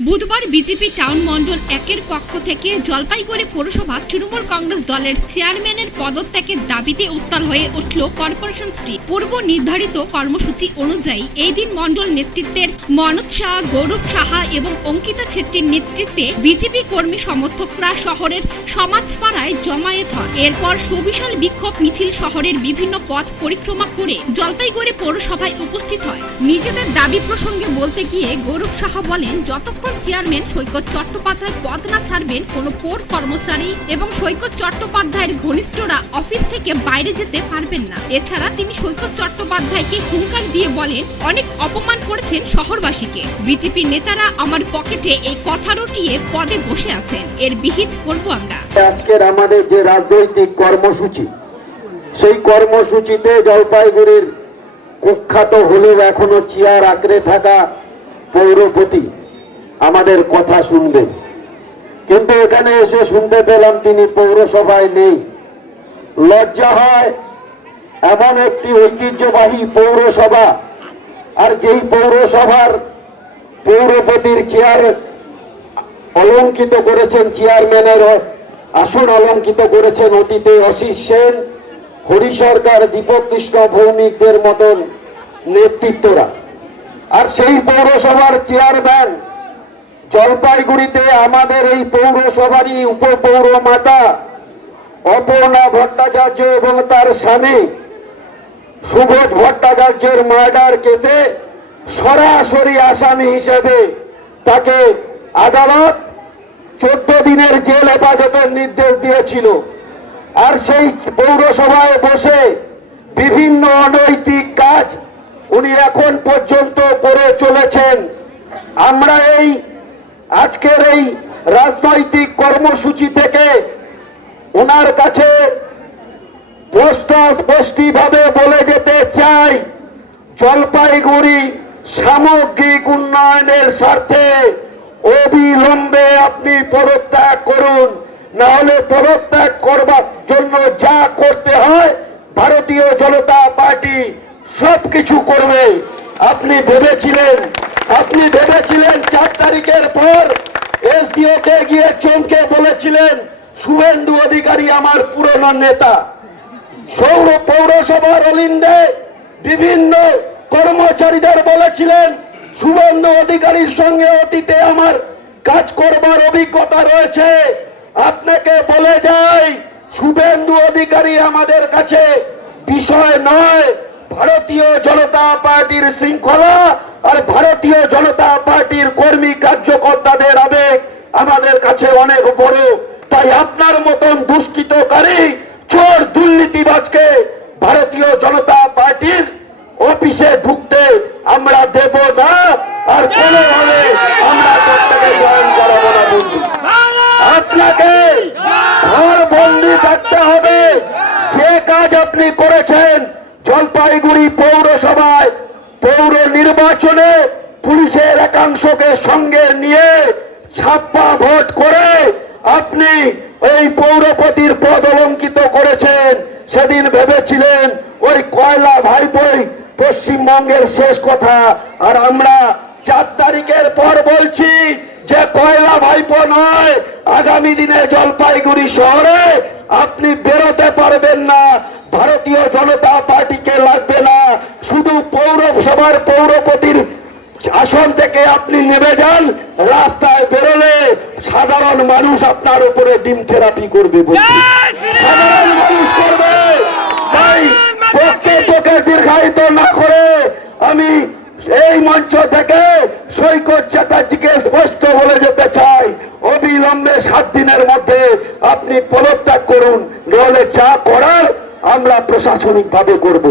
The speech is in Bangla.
বুধবার বিজেপি টাউন মণ্ডল 1-এর পক্ষ থেকে জলপাইগুড়ি পৌরসভা তৃণমূল কংগ্রেস দলের চেয়ারম্যানের পদত্যাগের দাবিতে উত্তাল হয়ে উঠল কর্পোরেশনটি। পূর্ব নির্ধারিত কর্মসূচি অনুযায়ী এই দিন মণ্ডল নেতৃত্বের মনোজ শাহ, গৌরব সাহা এবং অঙ্কিতা ছেত্রীর নেতৃত্বে বিজেপি কর্মী সমর্থকরা শহরের সমাজপাড়ায় জমায়েত হন। এরপর সুবিশাল বিক্ষোভ মিছিল শহরের বিভিন্ন পথ পরিক্রমা করে জলপাইগুড়ি পৌরসভায় উপস্থিত হয়। নিজেদের দাবি প্রসঙ্গে বলতে গিয়ে গৌরব সাহা বলেন, যতক্ষণ চেয়ারম্যান সৈকত চট্টোপাধ্যায় পদ না ছাড়বেন কোনো পৌর কর্মচারী এবং সৈকত চট্টোপাধ্যায়ের ঘনিষ্ঠরা অফিস থেকে বাইরে যেতে পারবেন না। এছাড়া তিনি সৈকত চট্টোপাধ্যায়কে হুঙ্কার দিয়ে বলেন, অনেক অপমান করেছেন শহরবাসীকে। বিজেপি নেতারা আমার পকেটে এই কথা রটিয়ে পদে বসে আছেন, এর বিহিত করব আমরা। আজকের আমাদের যে রাজনৈতিক কর্মসূচি, সেই কর্মসূচিতে জলপাইগুড়ির কুখ্যাত হলেও এখনো চেয়ার আঁকড়ে থাকা পৌরপতি আমাদের কথা শুনবেন, কিন্তু এখানে এসে শুনতে পেলাম তিনি পৌরসভায় নেই। লজ্জা হয়, এমন একটি ঐতিহ্যবাহী পৌরসভা, আর যেই পৌরসভার পৌরপতির চেয়ার অলঙ্কিত করেছেন, চেয়ারম্যানের আসন অলঙ্কিত করেছেন অতীতে অশিস সেন, হরি সরকার, দীপক কৃষ্ণ ভৌমিকদের মতন নেতৃত্বরা। আর সেই পৌরসভার চেয়ারম্যান জলপাইগুড়িতে আমাদের এই পৌরসভারই উপপৌরমাতা অপর্ণা ভট্টাচার্য এবং তার স্বামী সুবোধ ভট্টাচার্যের মার্ডার কেসে সরাসরি আসামি হিসেবে তাকে আদালত 14 দিনের জেল হেফাজতের নির্দেশ দিয়েছিল। আর সেই পৌরসভায় বসে বিভিন্ন অনৈতিক কাজ উনি এখন পর্যন্ত করে চলেছেন। আমরা এই আজকের এই রাজনৈতিক কর্মসূচি থেকে ওনার কাছে স্পষ্টভাবে বলে যেতে চাই, জলপাইগুড়ি সামগ্রিক উন্নয়নের স্বার্থে অবিলম্বে আপনি পদত্যাগ করুন, না হলে পদত্যাগ করবার জন্য যা করতে হয় ভারতীয় জনতা পার্টি সবকিছু করবে। আপনি ভেবেছিলেন 4 তারিখের পর এসডিও কে গিয়ে চমকে বলেছিলেন শুভেন্দু অধিকারী আমার পুরনো নেতা। পৌরসভার অলিন্দে বিভিন্ন কর্মচারীদের বলেছিলেন শুভেন্দু অধিকারীর সঙ্গে অতীতে আমার কাজ করবার অভিজ্ঞতা রয়েছে। আপনাকে বলে যাই, শুভেন্দু অধিকারী আমাদের কাছে বিষয় নয়। ভারতীয় জনতা পার্টির শৃঙ্খলা আর ভারতীয় জনতা পার্টির কর্মী কার্যকর্তাদের আবেগ আমাদের কাছে অনেক বড়। তাই আপনার মতন দুষ্কৃতকারী চোর দুর্নীতিবাজকে ভারতীয় জনতা পার্টির অফিসে ঢুকতে আমরা দেব না, আর কোনোভাবে আমরা প্রত্যেকে জয়েন করাবো না। বন্ধু, আপনাকে ঘরবন্দি থাকতে হবে। যে কাজ আপনি করেছেন জলপাইগুড়ি পৌরসভায় পৌর নির্বাচনে পুলিশের একাংশকে সঙ্গে নিয়ে ছাপ্পা ভোট করে আপনি এই পৌরপতির পদ অলঙ্কিত করেছেন। সেদিন ভেবেছিলেন ওই কয়লা ভাইপোই পশ্চিমবঙ্গের শেষ কথা, আর আমরা 4 তারিখের পর বলছি যে কয়লা ভাইপো নয়, আগামী দিনে জলপাইগুড়ি শহরে আপনি বেরোতে পারবেন না। ভারতীয় জনতা পার্টিকে লাগবে না, শুধু পৌরসভার পৌরপতির আসন থেকে আপনি নেমে যান। রাস্তায় বেরোলে সাধারণ মানুষ আপনার উপরে ডিম থেরাপি করবে, সাধারণ মানুষ করবে। তাই বক্তব্যকে দীর্ঘায়িত না করে আমি এই মঞ্চ থেকে সৈকত চ্যাটার্জিকে স্পষ্ট বলে যেতে চাই, অবিলম্বে 7 দিনের মধ্যে আপনি পদত্যাগ করুন, নাহলে যা করার আমরা প্রশাসনিকভাবে করব।